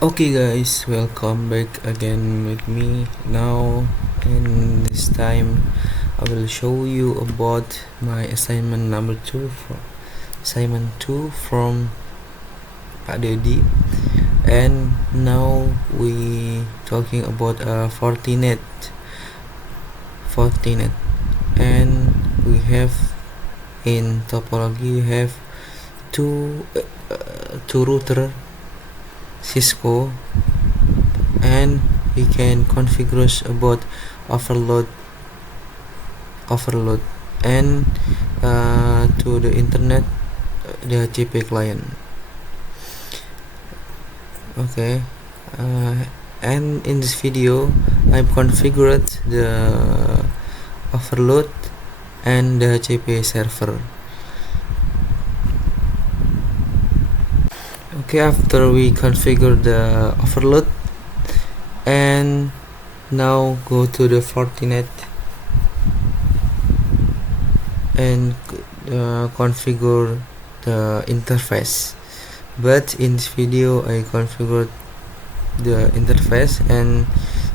Okay guys, welcome back again with me now, and this time I will show you about my assignment number 2 from Pak Dedi. And now we talking about Fortinet, and we have in topology we have two router Cisco, and we can configure about overload and to the internet, the HTTP client. Okay, and in this video I've configured the overload and the HTTP server. Okay, after we configure the overload, and now go to the Fortinet and configure the interface. But in this video I configured the interface and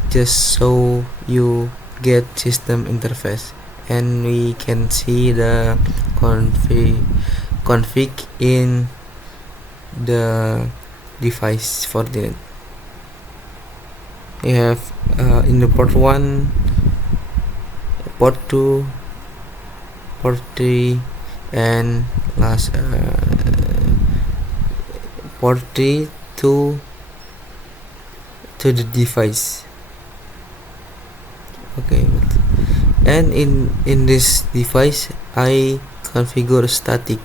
just so you get system interface, and we can see the config in the device Fortinet. We have in the port 1, port 2, port 3, and last port 3 to the device. Okay, and in this device I configure static.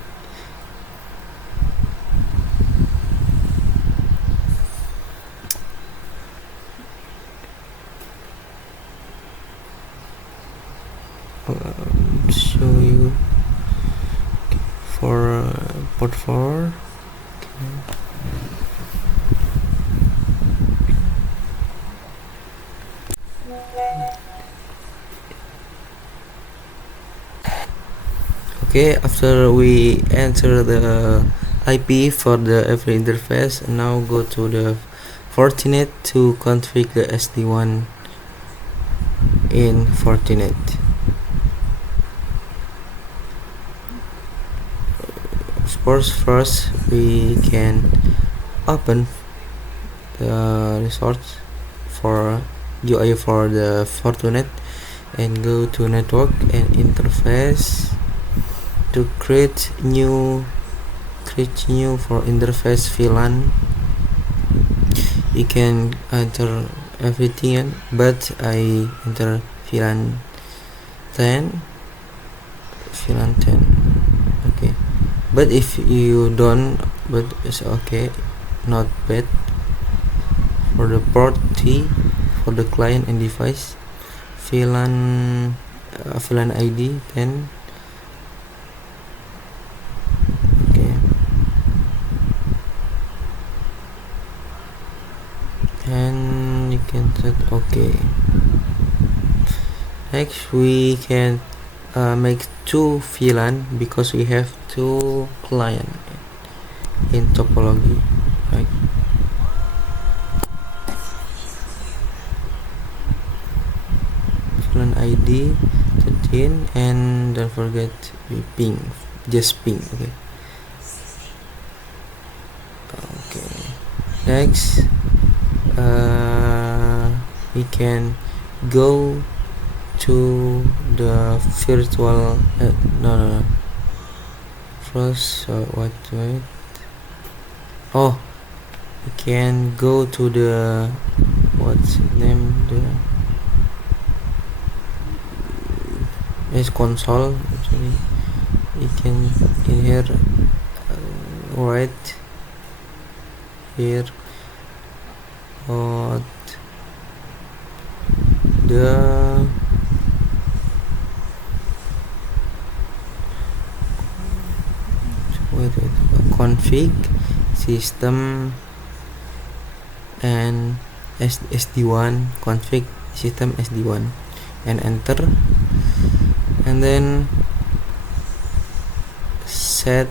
Show you for port 4. Okay, after we enter the IP for the every interface, now go to the Fortinet to configure the SD1 in Fortinet. Of course, first we can open the resource for UI for the Fortinet and go to network and interface to create new for interface VLAN. You can enter everything, but I enter VLAN 10. Okay, but if you don't, but it's okay, not bad. For the port T for the client and device, VLAN ID 10. Okay, and you can set okay. Next we can make two VLAN because we have two client in topology, right? VLAN ID 13, and don't forget ping, just ping. Okay, next we can go to the virtual no first wait oh, we can go to the what's name, is console. Actually we can in here right here the config system and SD1 config system SD1 and enter, and then set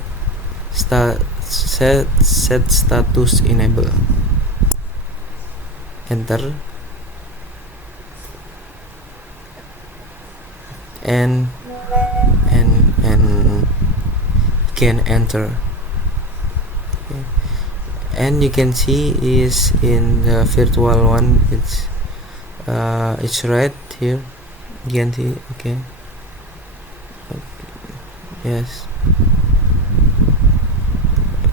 status enable. enter, and can enter. Okay. And you can see is in the virtual one, it's red here, you can see. Okay, yes.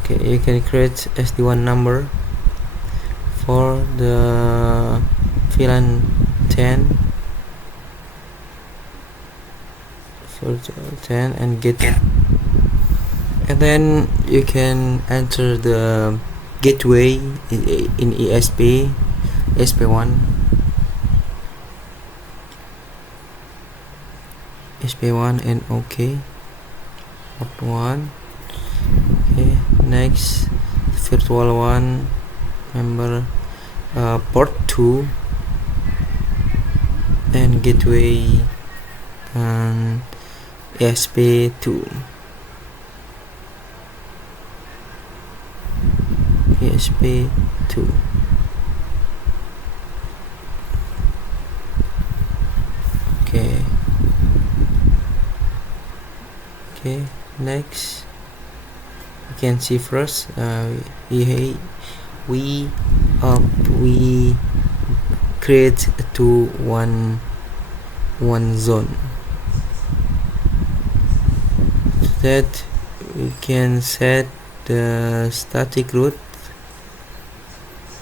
Okay, you can create SD1 number for the VLAN 10 and get, and then you can enter the gateway in ESP1 and okay, port 1. Okay, next virtual one member port 2 and gateway and ESP2 okay. Next you can see first we create to one zone, that we can set the static root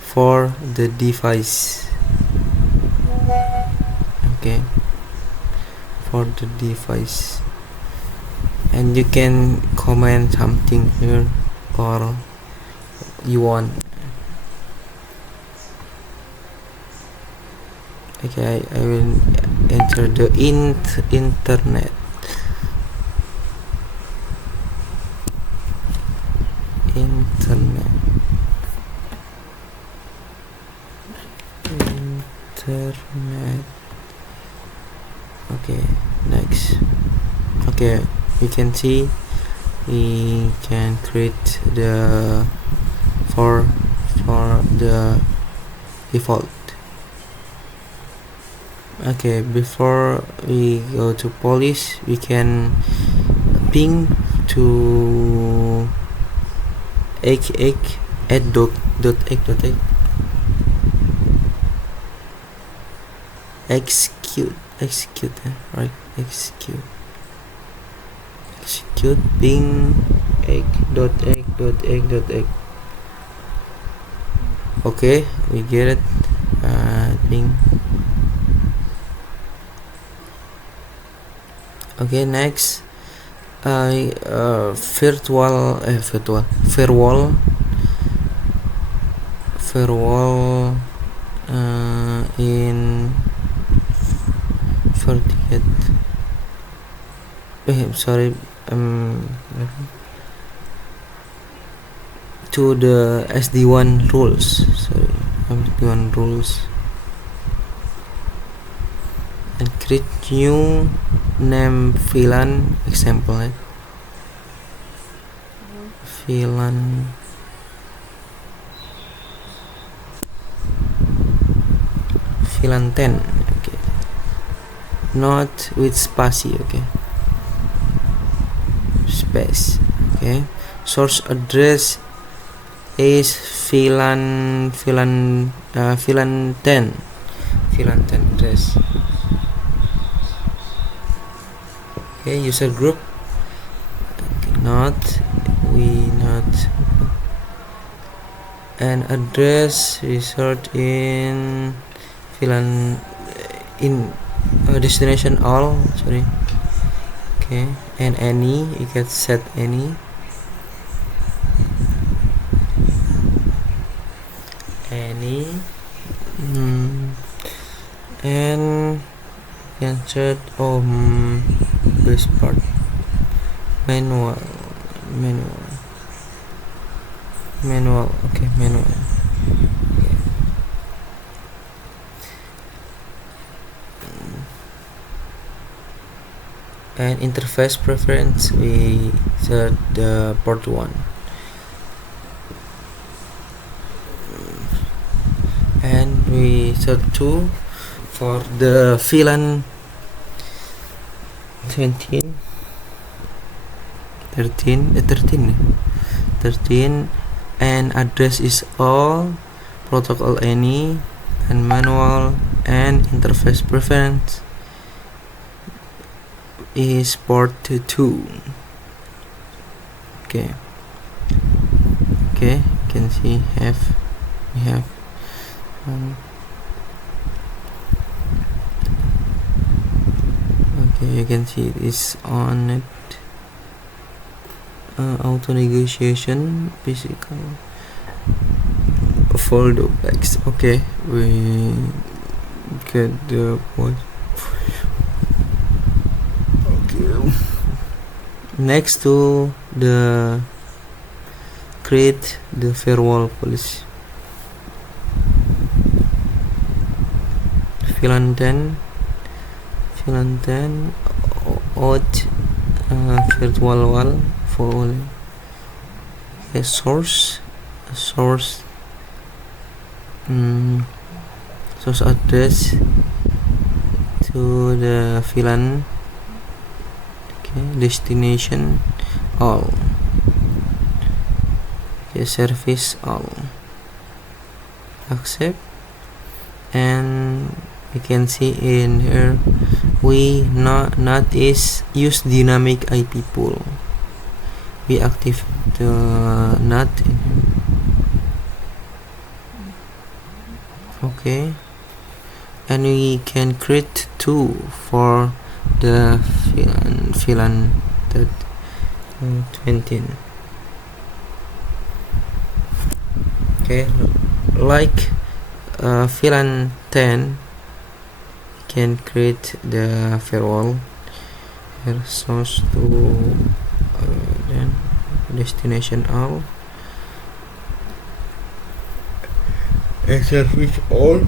for the device. Okay, for the device, and you can comment something here or you want. Okay, I will enter the internet. Okay, next. Okay, you can see we can create the for the default. Okay, before we go to polish, we can ping to egg add dot egg execute right, execute ping egg. Okay, we get it. Ping. Okay, next firewall in forget. Sorry, to the SD1 rules. Sorry, SD1 rules, and create new name VLAN example. VLAN VLAN 10. Okay, not with space. Okay, space. Okay, source address is VLAN 10 address. Okay, user group. Okay, not and address resort in VLAN in destination all. Sorry. Okay, and any, you can set any. And can set base part manual. Okay, manual. Okay. And interface preference, we set the port 1. And we search to for the VLAN 13 and address is all, protocol any, and manual and interface preference is port 2. Okay, you can see we have okay, you can see this on it. Auto negotiation, physical fold backs. Okay, we get the point. Okay, next to the create the firewall policy. VLAN 10 auth virtual wall for a source address to the VLAN. Okay, destination all. Okay, service all. Accept, and you can see in here we not is use dynamic IP pool. We active the NAT in here. Okay, and we can create two for the VLAN that 20. Okay, like VLAN 10 can create the firewall here, source to then destination all, and service all.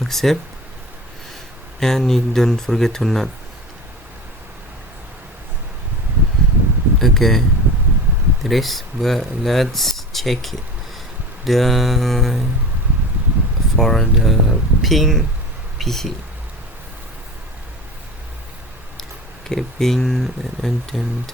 Accept, and you don't forget to NAT. Okay, this, but let's check it. For the ping PC. Okay, ping and 10.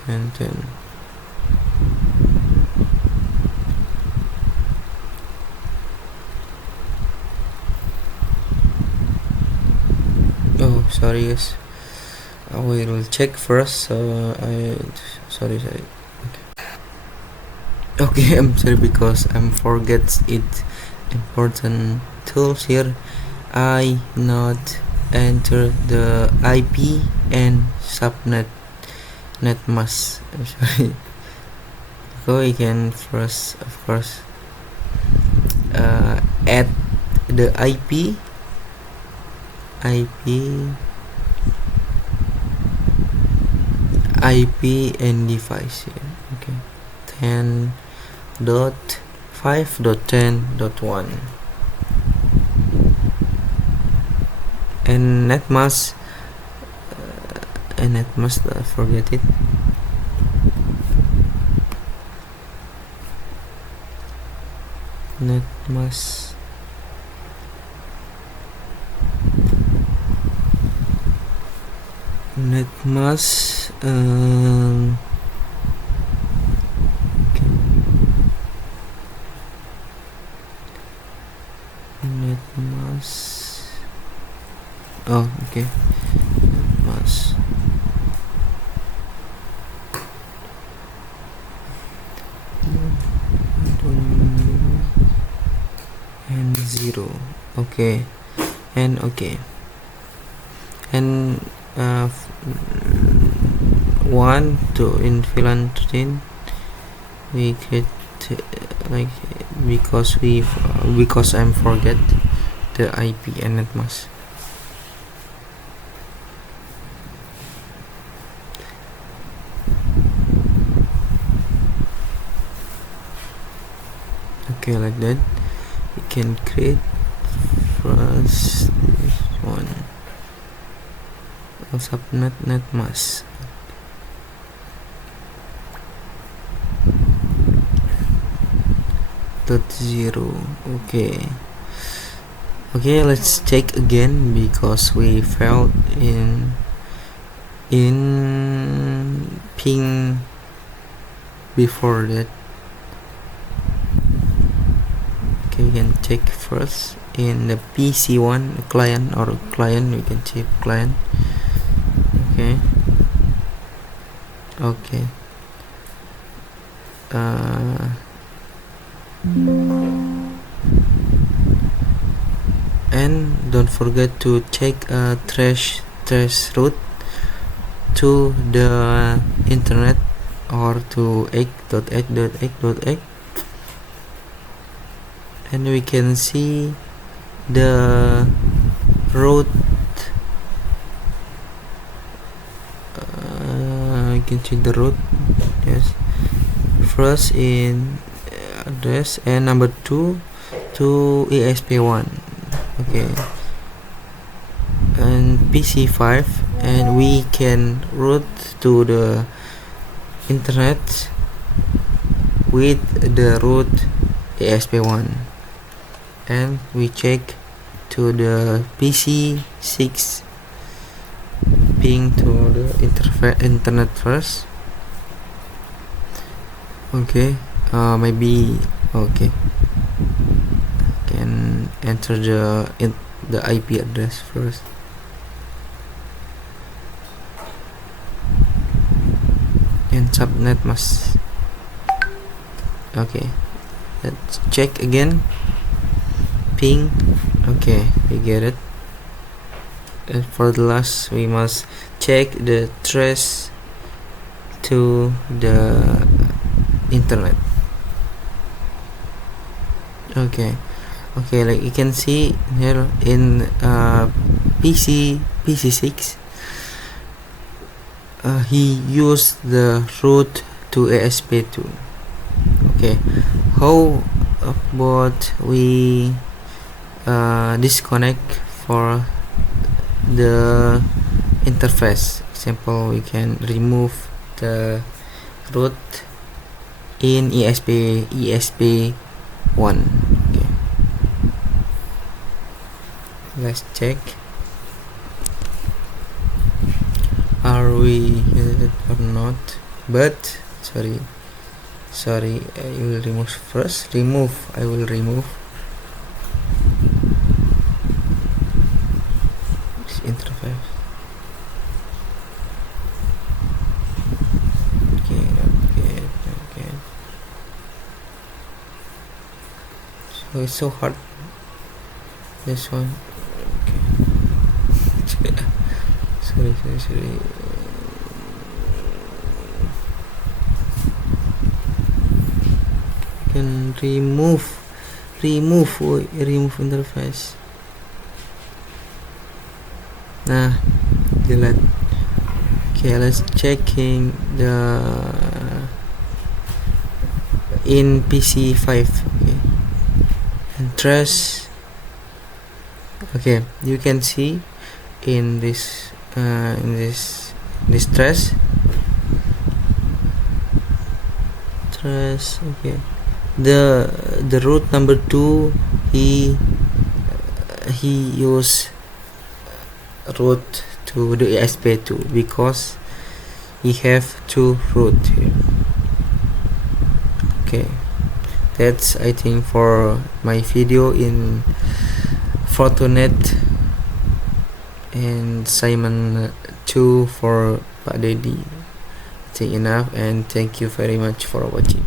Oh, sorry guys, I will check first. Sorry. Okay, I'm sorry because I forget it important tools here. I not enter the IP and subnet netmask. I'm sorry. So you can first, of course, add the IP and device here. Okay, 10.5.10.1 and netmask. Forget it. Netmask. Netmask. Oh, okay. Netmask. And 0. Okay. And okay. And 1 to in VLAN 13 we create like because I'm forget the IP and netmask. Okay, like that we can create first this one, subnet netmask. okay. Okay, let's check again because we failed in ping before that. Okay, we can check first in the PC1 client or client. We can check client. Okay. Okay. And don't forget to check trace route to the internet or to x.x.x.x, and we can see the route. We can see the route. Yes, first in address and number 2 to ESP1. Okay, and PC5, and we can route to the internet with the route ESP1, and we check to the PC6 ping to the internet first. Okay, maybe okay, can enter the IP address first. And subnet must. Okay, let's check again. Ping. Okay, we get it. And for the last, we must check the trace to the internet. Okay, like you can see here in PC6, he used the route to ESP2. Okay, how about we disconnect for the interface? Example, we can remove the route in ESP1. Okay, let's check. Are we it or not? But sorry, I will remove first. I will remove this interface. Okay, not good. So it's so hard, this one. Okay. sorry. Can remove interface. Nah, delete. Okay, let's checking the in PC5. Okay, and trace. Okay, you can see in this trace. Okay, the route number 2, he used route to the ESP2 because he have 2 route here. Okay, that's I think for my video in Fortinet and Simon 2 for Pak Dedi. I think enough, and thank you very much for watching.